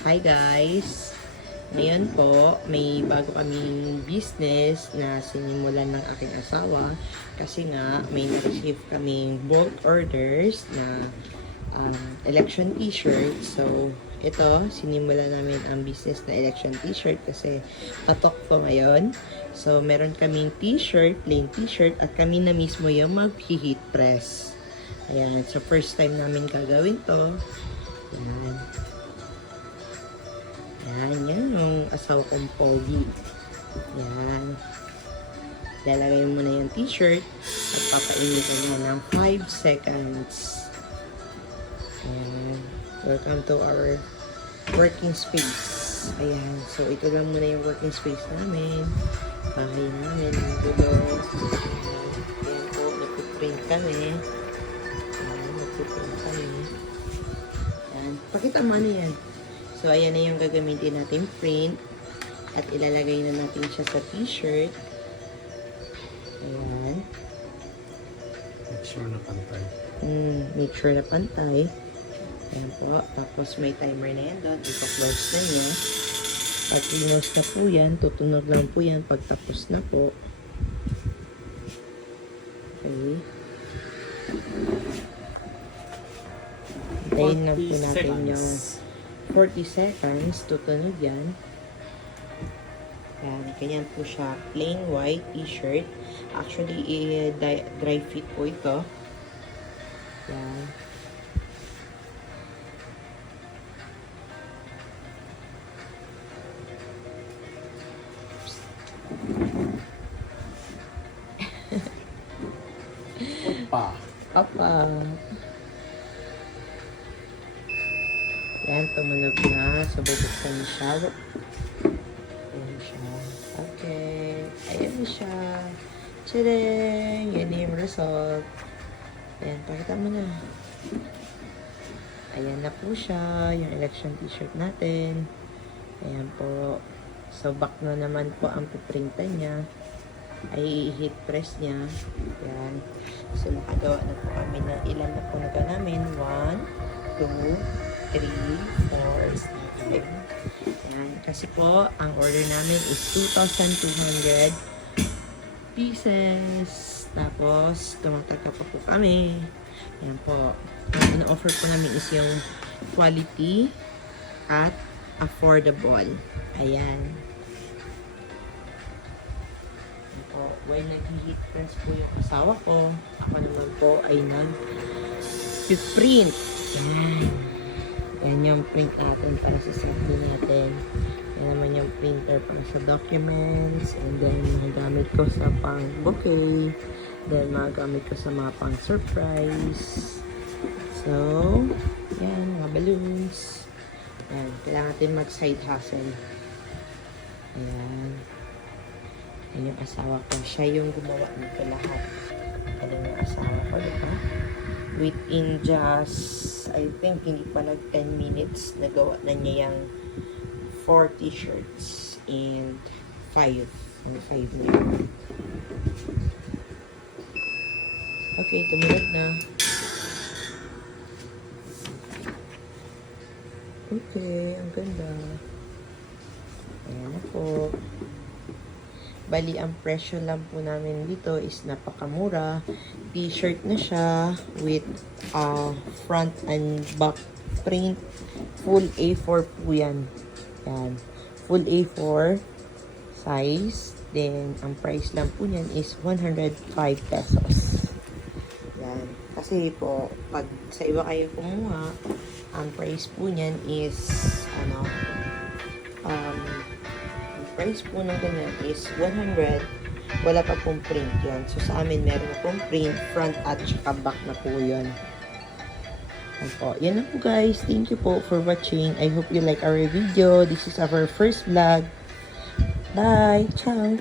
Hi guys! Ngayon po, may bago kaming business na sinimulan ng aking asawa kasi nga may na-receive kaming bulk orders na election t-shirt. So, ito, sinimulan namin ang business na election t-shirt kasi patok po ngayon. So, meron kaming t-shirt, plain t-shirt at kami na mismo yung mag-heat press. Ayan, so first time namin gagawin to. Ayan. Yan yung asawa kong pogi. Yan. Lalagay mo na yung t-shirt at papainitan mo ng 5 seconds. Yan. Welcome to our working space. Ayan. So, ito lang muna yung working space namin. Bahay namin. Ang gulo. Ayan po. Nagpiprint kami. Ayan. Nagpiprint kami. Ayan. Pakita mo ano yan. So, ayan na yung gagamitin natin print. At ilalagay na natin siya sa t-shirt. Ayan. Make sure na pantay. Make sure na pantay. Ayan po. Tapos may timer na yan doon. Ipa-close na niya. Pag close na po yan, tutunog lang po yan pagtapos na po. Okay. Hintayin lang po natin yung 40 seconds, tutunog yan. Yan, ganyan po siya. Plain white t-shirt. Actually, dry fit po ito. Yan. Opa! Opa! Yan, tumunog na. So, bubuksan niyo siya. Ayan siya. Okay. Ayan na siya. Tadang! Yan yung result. Ayan, pakita mo na. Ayan na po siya. Yung election t-shirt natin. Ayan po. So, back na naman po ang piprintan niya. Ay, heat press niya. Ayan. So, nakagawa na po kami ng ilan na po na namin. 1, 2, 3, 4, 5. Ayan. Kasi po, ang order namin is 2,200 pieces. Tapos, tumatagka pa po kami. Ayan po. Ang ina-offer po namin is yung quality at affordable. Ayan. Ayan po. When nag-heat press po yung asawa ko, ako naman po ay nag-print. Ayan. Yan yung print natin para sa safety natin. Yan naman yung printer para sa documents. And then, magamit ko sa pang bouquet. Then, magamit ko sa mga pang surprise. So, yan, mga balloons. Yan, kailangan natin mag-side hustle. Ayan. Yan yung asawa ko. Siya yung gumawa nito lahat. Yan yung asawa ko, diba? Within just, I think, hindi pa nag 10 minutes, nagawa na niya yung 4 t-shirts and 5. And 5 na. Okay, tumunog na. Okay, ang ganda. Ayan na po. Bali, ang presyo lang po namin dito is napakamura. T-shirt na siya with front and back print. Full A4 po yan. Yan. Full A4 size. Then, ang price lang po niyan is 105 pesos. Yan. Kasi po, pag sa iba kayo kumuha, ang price po niyan is, price po ng ganyan is 100. Wala pa pong print yan. So, sa amin, meron na pong print, front at saka back na po yun. Yan na po guys. Thank you po for watching. I hope you like our video. This is our first vlog. Bye! Ciao!